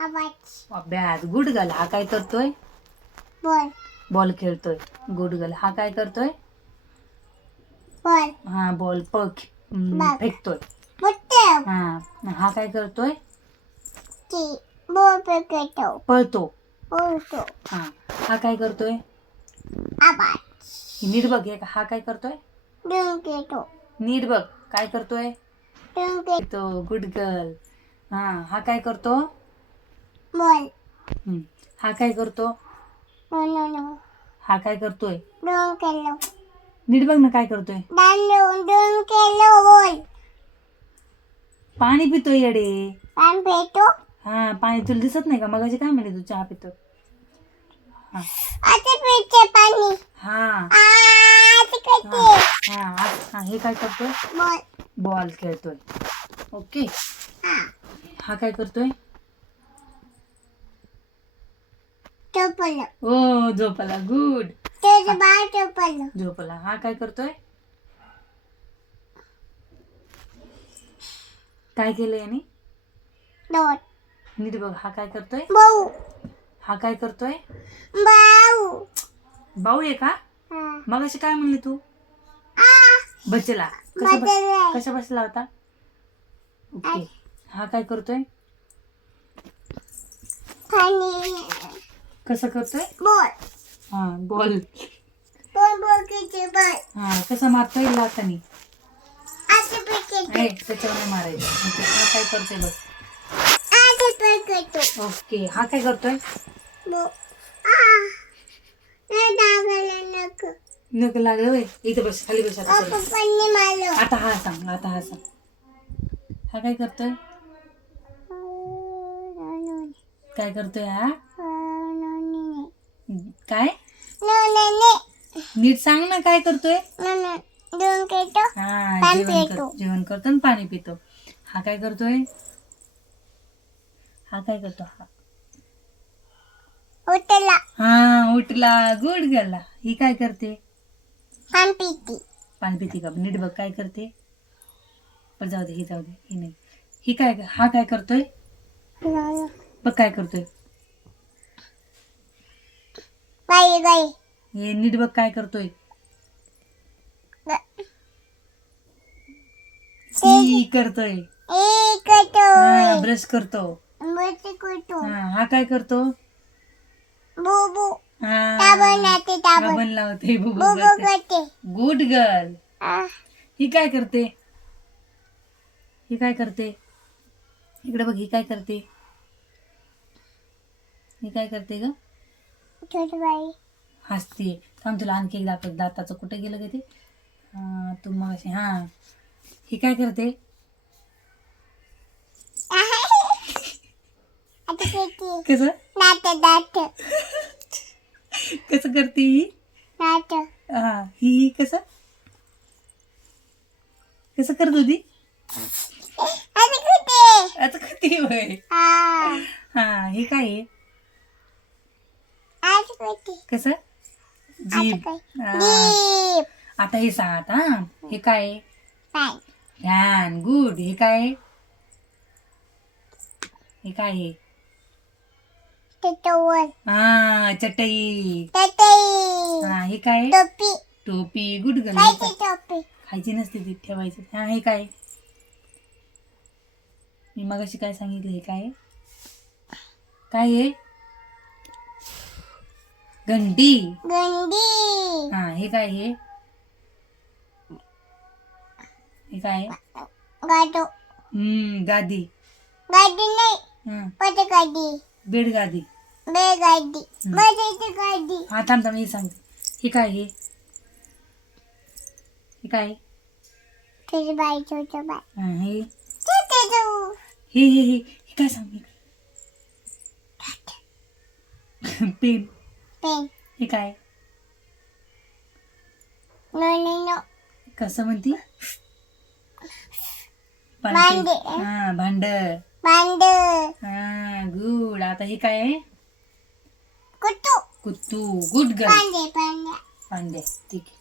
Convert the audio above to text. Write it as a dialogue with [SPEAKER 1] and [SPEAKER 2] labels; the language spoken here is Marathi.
[SPEAKER 1] आवाज.
[SPEAKER 2] अभ्यास. गुड हा काय करतोय?
[SPEAKER 1] बॉल.
[SPEAKER 2] बॉल खेळतोय. गुड गर्ल हा काय करतोय?
[SPEAKER 1] बॉल.
[SPEAKER 2] हा बॉल पक.
[SPEAKER 1] बघ.
[SPEAKER 2] फेकतोय.
[SPEAKER 1] मोठे.
[SPEAKER 2] हा हा काय करतोय?
[SPEAKER 1] की बॉल
[SPEAKER 2] पळतो.
[SPEAKER 1] बोलतो
[SPEAKER 2] हा हा काय करतोय?
[SPEAKER 1] आवाज.
[SPEAKER 2] नीट बघ हे हा काय करतोय? नीट बघ काय करतोय?
[SPEAKER 1] डुंके
[SPEAKER 2] तो गुड गर्ल. हा हा काय करतो?
[SPEAKER 1] बॉल.
[SPEAKER 2] हम्म. हा काय करतो?
[SPEAKER 1] No no no.
[SPEAKER 2] हा काय करतोय? नीट बघ ना काय करतोय.
[SPEAKER 1] बॉल.
[SPEAKER 2] पाणी पितोय येडे.
[SPEAKER 1] पान पेटो
[SPEAKER 2] हा पाणी तुला दिसत नाही का? मगाशी काय म्हणले तू? चहा पितो. हा.
[SPEAKER 1] आता पिते पाणी.
[SPEAKER 2] हा. हा हा हा, हा हे काय करतोय?
[SPEAKER 1] बॉल.
[SPEAKER 2] बॉल खेळतोय. ओके.
[SPEAKER 1] हा.
[SPEAKER 2] हा काय करतोय?
[SPEAKER 1] टोपलो
[SPEAKER 2] ओ झोपला गुड
[SPEAKER 1] त्याचं बाळ टोपलो
[SPEAKER 2] झोपला हा काय करतोय? काय केलं याने?
[SPEAKER 1] दोन.
[SPEAKER 2] नीट बघ हा काय करतोय?
[SPEAKER 1] भाऊ.
[SPEAKER 2] हा काय करतोय?
[SPEAKER 1] भाऊ.
[SPEAKER 2] भाऊ आहे का?
[SPEAKER 1] हा.
[SPEAKER 2] मग अशी काय म्हणली तू? बचला कसा बस. कसा बसला होता? ओके. हा काय करतोय?
[SPEAKER 1] पाणी
[SPEAKER 2] कसं करतोय?
[SPEAKER 1] बॉल.
[SPEAKER 2] हा बॉल.
[SPEAKER 1] बॉल बॉल किती बॉल.
[SPEAKER 2] हा कसा मारतोय लातानी?
[SPEAKER 1] असं पेकेटो
[SPEAKER 2] ए त्याच्यावर नाही मारायचं हा काय करतोय बघ.
[SPEAKER 1] असं पेकेटो
[SPEAKER 2] ओके हा काय करतोय?
[SPEAKER 1] बो आ. नाही दाबायला नको.
[SPEAKER 2] नक लागलं वय इथं बस खाली बस आता चल.
[SPEAKER 1] मारलो.
[SPEAKER 2] आता हा सांग आता हा सांग. हा काय करतोय? काय करतोय हा. काय? नीट सांग ना काय करतोय? हा जेवण
[SPEAKER 1] पितो.
[SPEAKER 2] कर जेवण करतो आणि पाणी पितो. हा काय करतोय? हा काय करतो? हा.
[SPEAKER 1] उठला.
[SPEAKER 2] हा उठला. गुड गेला ही काय करते?
[SPEAKER 1] पान पिती.
[SPEAKER 2] पाणी पिते का? नीट बघ काय करते. पण जाऊ दे ही जाऊ दे. ही नाही. ही काय हा काय करतोय? बघ काय करतोय. हे नीट बघ काय करतोय. करतोय. हा ब्रश करतो.
[SPEAKER 1] केटो
[SPEAKER 2] हा हा काय करतो?
[SPEAKER 1] बुबू.
[SPEAKER 2] हा.
[SPEAKER 1] ताबण नाते ताबण
[SPEAKER 2] साबण लावते
[SPEAKER 1] बुबू करते.
[SPEAKER 2] Good girl.
[SPEAKER 1] आ,
[SPEAKER 2] ही काय करते? ही काय करते? इकडे बघ ही काय करते? ही काय करते ग? हसते. थांब तुला आणखी एक दाखव दाताचं कुठे गेलं का ते? तू मग अशी हा. ही काय करते?
[SPEAKER 1] आता किती
[SPEAKER 2] कसं?
[SPEAKER 1] नाट नाट
[SPEAKER 2] कसं करते ही?
[SPEAKER 1] नाट
[SPEAKER 2] हा ही ही कसं? कसं करत होती?
[SPEAKER 1] आता किती
[SPEAKER 2] आता करते होय.
[SPEAKER 1] हा.
[SPEAKER 2] हा हे काय आहे? कसं?
[SPEAKER 1] आता
[SPEAKER 2] जीभ. हा. आता हे सांग आता हा. काय? Fan good. हे काय? हे काय आहे हा चटई. हा हे काय?
[SPEAKER 1] टोपी.
[SPEAKER 2] टोपी. गुड गर्ल
[SPEAKER 1] खायची टोपी.
[SPEAKER 2] खायची नसते ती ठेवायची. हा हे काय? मी मग अशी काय सांगितलं हे काय? आहे? काय आहे घंटी
[SPEAKER 1] गंडी.
[SPEAKER 2] हा हे काय हे? काय?
[SPEAKER 1] गाडो
[SPEAKER 2] हम्म गादी.
[SPEAKER 1] गाडी नाही
[SPEAKER 2] हा.
[SPEAKER 1] पट गाडी
[SPEAKER 2] बेड गादी.
[SPEAKER 1] बे गाडी बजायची गाडी
[SPEAKER 2] हा थांब थांब हे सांगते हे काय आहे हे काय?
[SPEAKER 1] तुझी बाई छोटी बाई
[SPEAKER 2] हा, हे?
[SPEAKER 1] तिथे जाऊ
[SPEAKER 2] हे हे हे. हे काय सांग पेन.
[SPEAKER 1] पेन
[SPEAKER 2] हे काय? कसं म्हणती?
[SPEAKER 1] भांडे.
[SPEAKER 2] हा भांड. हा गुड. आता हे काय आहे?
[SPEAKER 1] कुटू
[SPEAKER 2] कुत्तू. गुड गर्ल
[SPEAKER 1] पांडे
[SPEAKER 2] ठीक आहे.